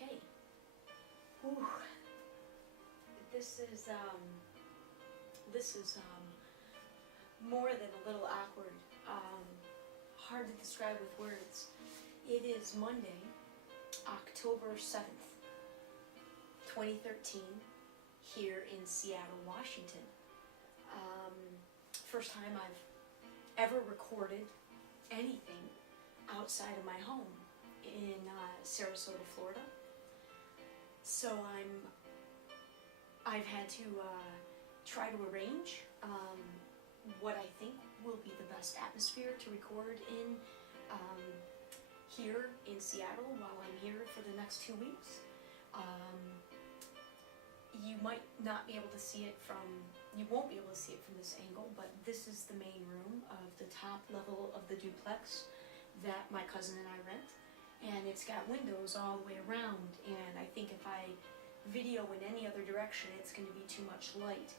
Okay. Whew. This is more than a little awkward. Hard to describe with words. It is Monday, October 7th, 2013, here in Seattle, Washington. First time I've ever recorded anything outside of my home in Sarasota, Florida. So I've had to try to arrange what I think will be the best atmosphere to record in here in Seattle while I'm here for the next 2 weeks. You might not be able to see it you won't be able to see it from this angle, but this is the main room of the top level of the duplex that my cousin and I rent. And it's got windows all the way around, and I think if I video in any other direction, it's going to be too much light.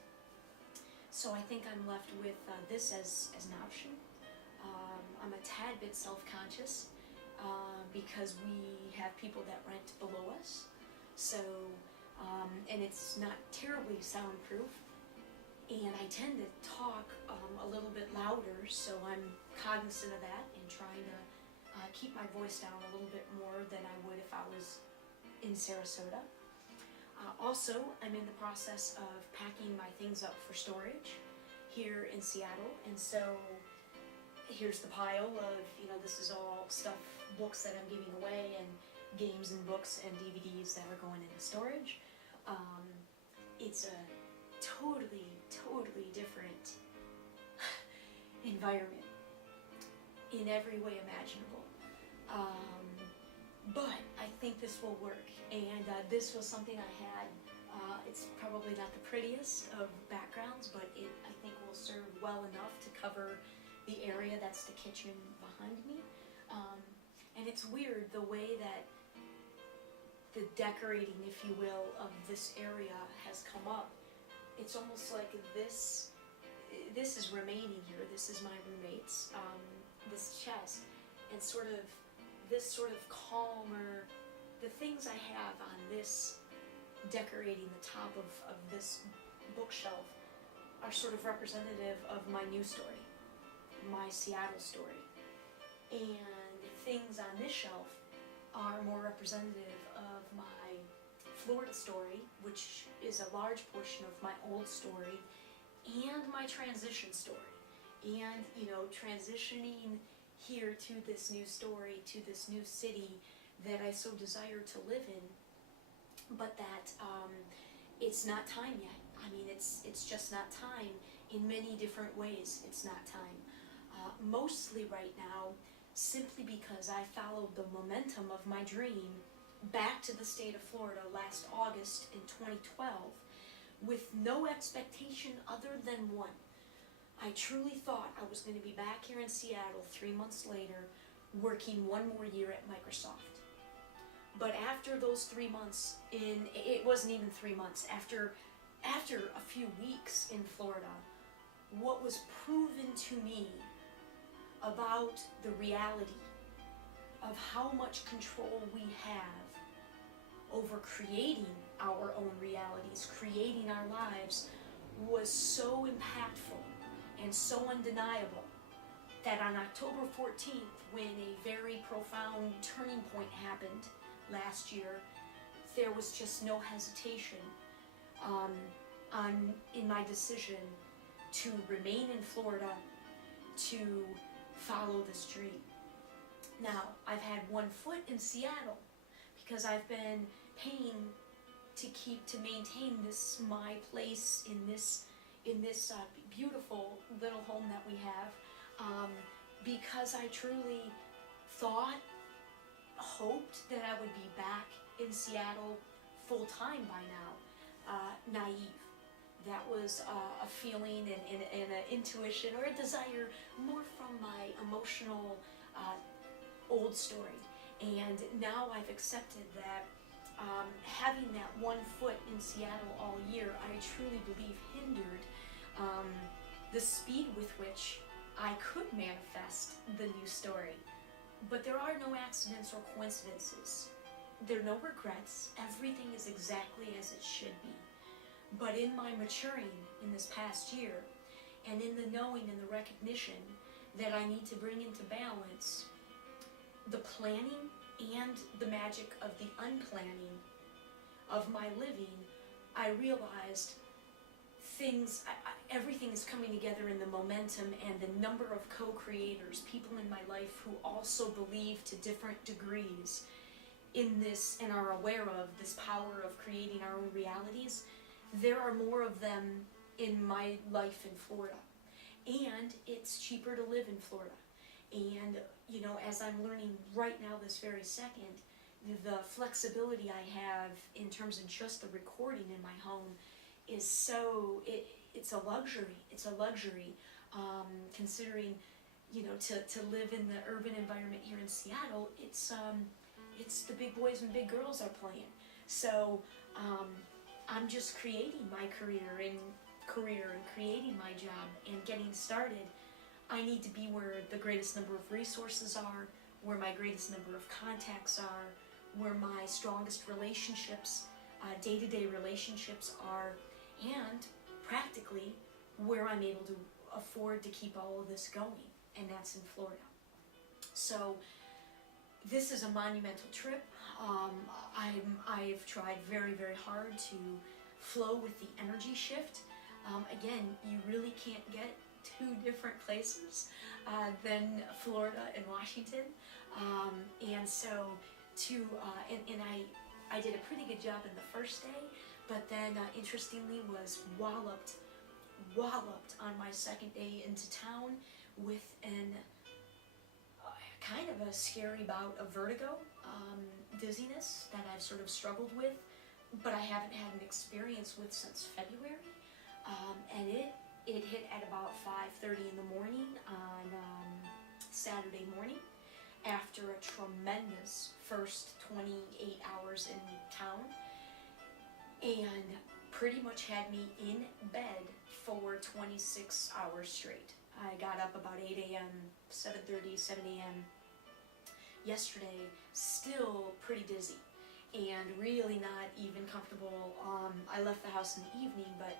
So I think I'm left with this as an option. I'm a tad bit self-conscious because we have people that rent below us. So, and it's not terribly soundproof. And I tend to talk a little bit louder, so I'm cognizant of that and trying to keep my voice down a little bit more than I would if I was in Sarasota. Also, I'm in the process of packing my things up for storage here in Seattle, and so here's the pile of, this is all stuff, books that I'm giving away, and games and books and DVDs that are going into storage. It's a totally different environment in every way imaginable. But I think this will work, and this was something I had. It's probably not the prettiest of backgrounds, but it, I think, will serve well enough to cover the area that's the kitchen behind me. And it's weird the way that the decorating, if you will, of this area has come up. It's almost like this is remaining here. This is my roommate's, this chest, and this sort of calmer, the things I have on this, decorating the top of this bookshelf, are sort of representative of my new story, my Seattle story. And the things on this shelf are more representative of my Florida story, which is a large portion of my old story, and my transition story. And, transitioning here to this new story, to this new city that I so desire to live in, but that it's not time yet. I mean, it's just not time. In many different ways, it's not time. Mostly right now, simply because I followed the momentum of my dream back to the state of Florida last August in 2012 with no expectation other than one. I truly thought I was going to be back here in Seattle 3 months later, working one more year at Microsoft. But after those 3 months it wasn't even 3 months, after a few weeks in Florida, what was proven to me about the reality of how much control we have over creating our own realities, creating our lives, was so impactful and so undeniable that on October 14th, when a very profound turning point happened last year, there was just no hesitation in my decision to remain in Florida, to follow this dream. Now, I've had one foot in Seattle because I've been paying to maintain this, my place in this beautiful little home that we have, because I truly hoped that I would be back in Seattle full-time by now. Naive. That was a feeling and an intuition or a desire more from my emotional old story. And now I've accepted that having that one foot in Seattle all year, I truly believe hindered the speed with which I could manifest the new story. But there are no accidents or coincidences. there are no regrets. Everything is exactly as it should be. But in my maturing in this past year, and in the knowing and the recognition that I need to bring into balance the planning and the magic of the unplanning of my living, I realized everything is coming together in the momentum and the number of co-creators, people in my life who also believe to different degrees in this and are aware of this power of creating our own realities. There are more of them in my life in Florida. And it's cheaper to live in Florida. And, you know, as I'm learning right now this very second, the flexibility I have in terms of just the recording in my home is so, it's a luxury. It's a luxury, considering, you know, to live in the urban environment here in Seattle. It's the big boys and big girls are playing. So I'm just creating my career and creating my job and getting started. I need to be where the greatest number of resources are, where my greatest number of contacts are, where my strongest relationships, day-to-day relationships are, and practically where I'm able to afford to keep all of this going, and that's in Florida. So this is a monumental trip. I've tried very, very hard to flow with the energy shift. Again, you really can't get two different places than Florida and Washington, and so I did a pretty good job in the first day, but then interestingly was walloped on my second day into town with an kind of a scary bout of vertigo, dizziness that I've sort of struggled with, but I haven't had an experience with since February, and it hit at about 5:30 in the morning on Saturday morning after a tremendous first 28 hours in town, and pretty much had me in bed for 26 hours straight. I got up about 8 a.m., 7:30, 7 a.m. yesterday, still pretty dizzy and really not even comfortable. I left the house in the evening, but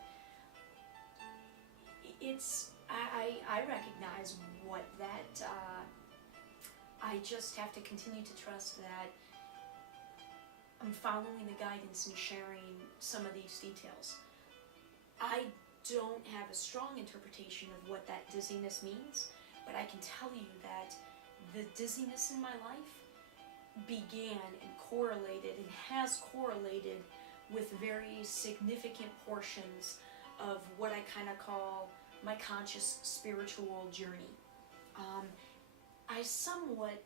I recognize what that, I just have to continue to trust that I'm following the guidance and sharing some of these details. I don't have a strong interpretation of what that dizziness means, but I can tell you that the dizziness in my life began and correlated and has correlated with very significant portions of what I kind of call my conscious spiritual journey. I somewhat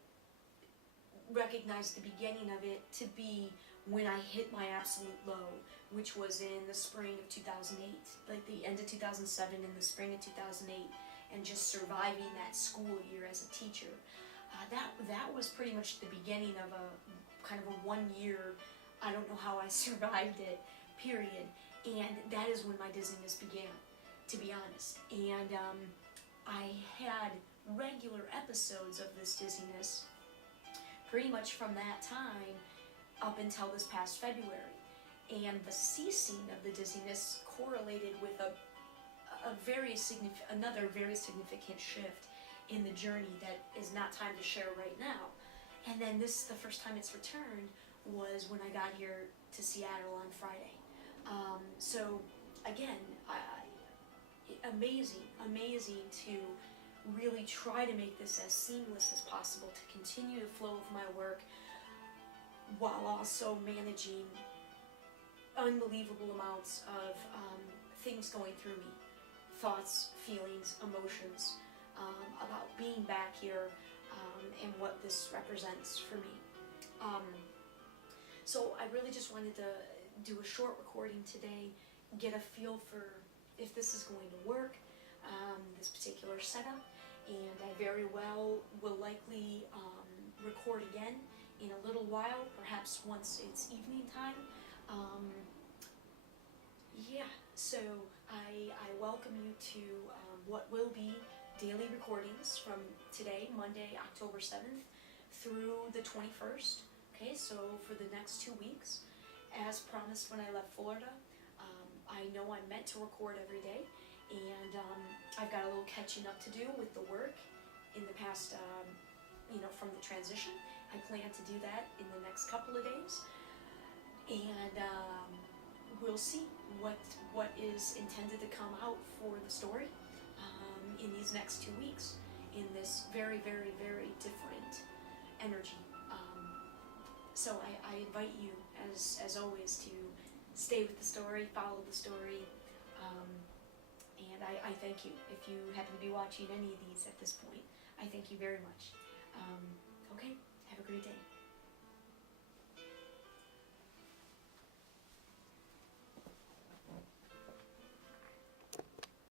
recognized the beginning of it to be when I hit my absolute low, which was in the spring of 2008, like the end of 2007 and the spring of 2008, and just surviving that school year as a teacher. That was pretty much the beginning of a kind of a 1 year, I don't know how I survived it, period. And that is when my dizziness began, to be honest. And I had regular episodes of this dizziness pretty much from that time up until this past February. And the ceasing of the dizziness correlated with another very significant shift in the journey that is not time to share right now. And then the first time it's returned was when I got here to Seattle on Friday. So again, amazing to really try to make this as seamless as possible, to continue the flow of my work while also managing unbelievable amounts of things going through me, thoughts, feelings, emotions, about being back here and what this represents for me. So I really just wanted to do a short recording today, get a feel for if this is going to work, this particular setup, and I very well will likely record again in a little while, perhaps once it's evening time. Yeah, so I welcome you to what will be daily recordings from today, Monday, October 7th, through the 21st Okay, so for the next 2 weeks, as promised when I left Florida, I know I'm meant to record every day, and I've got a little catching up to do with the work in the past, from the transition. I plan to do that in the next couple of days, and we'll see what is intended to come out for the story in these next 2 weeks in this very, very, very different energy. So I invite you, as always, to stay with the story, follow the story, and I thank you. If you happen to be watching any of these at this point, I thank you very much. Okay, have a great day.